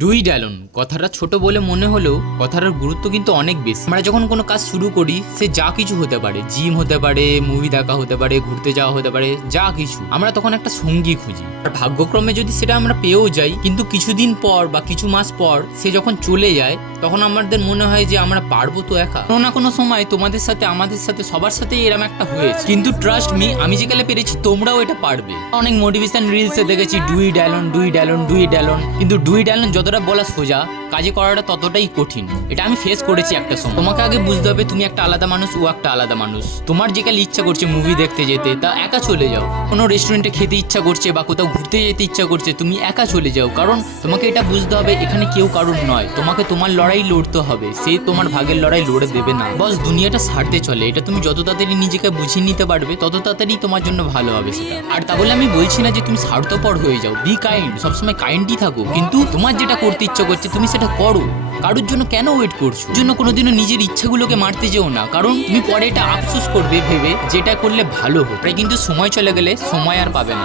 ডুই ড্যালন কথাটা ছোট বলে মনে হলেও কথাটার গুরুত্ব কিন্তু অনেক বেশি। আমরা যখন কোনো কাজ শুরু করি সে যা কিছু হতে পারে, জিম হতে পারে, মুভি দেখা হতে পারে, ঘুরতে যাওয়া হতে পারে, যা কিছু আমরা তখন একটা সঙ্গী খুঁজি। আর ভাগ্যক্রমে যদি সেটা আমরা পেয়েও যাই, কিন্তু কিছুদিন পর বা কিছু মাস পর সে যখন চলে যায় তখন আমাদের মনে হয় যে আমরা পারবো তো একা। কোনো না কোনো সময় তোমাদের সাথে, আমাদের সাথে, সবার সাথে এরকম একটা হয়েছে। কিন্তু ট্রাস্ট মি, আমি যেখানে পেরেছি তোমরাও এটা পারবে। অনেক মোটিভেশন রিলসে দেখেছি ডুই ড্যালন, ডুই ড্যালন, ডুই ড্যালন, কিন্তু ডুই ড্যালন যতটা বলা সোজা, কাজে করাটা ততটাই কঠিন। এটা আমি ফেস করেছি একটা সময়। তোমাকে আগে বুঝতে হবে তুমি একটা আলাদা মানুষ, ও একটা আলাদা মানুষ। তোমার যেখানে ইচ্ছা করছে মুভি দেখতে যেতে, তা একা চলে যাও। কোনো রেস্টুরেন্টে খেতে ইচ্ছা করছে বা কোথাও ঘুরতে যেতে ইচ্ছা করছে, তুমি একা চলে যাও। কারণ তোমাকে এটা বুঝতে হবে এখানে কেউ কারোর নয়, তোমাকে তোমার লড়াই লড়তে হবে। সে তোমার ভাগের লড়াই লড়ে দেবে না। বস দুনিয়াটা সারতে চলে, এটা তুমি যত তাড়াতাড়ি নিজেকে বুঝিয়ে নিতে পারবে তত তাড়াতাড়ি তোমার জন্য ভালো হবে সেটা। আর তা বলে আমি বলছি না যে তুমি স্বার্থপর হয়ে যাও, বি কাইন্ড, সবসময় কাইন্ডই থাকো, কিন্তু তোমার যেটা করতে ইচ্ছা করছে তুমি সেটা করো। কারোর জন্য কেন ওয়েট করছো? জন্য কোনোদিনও নিজের ইচ্ছাগুলোকে মারতে যেও না, কারণ তুমি পরে এটা আফসোস করবে ভেবে যেটা করলে ভালো হতো। কিন্তু সময় চলে গেলে সময় আর পাবে না।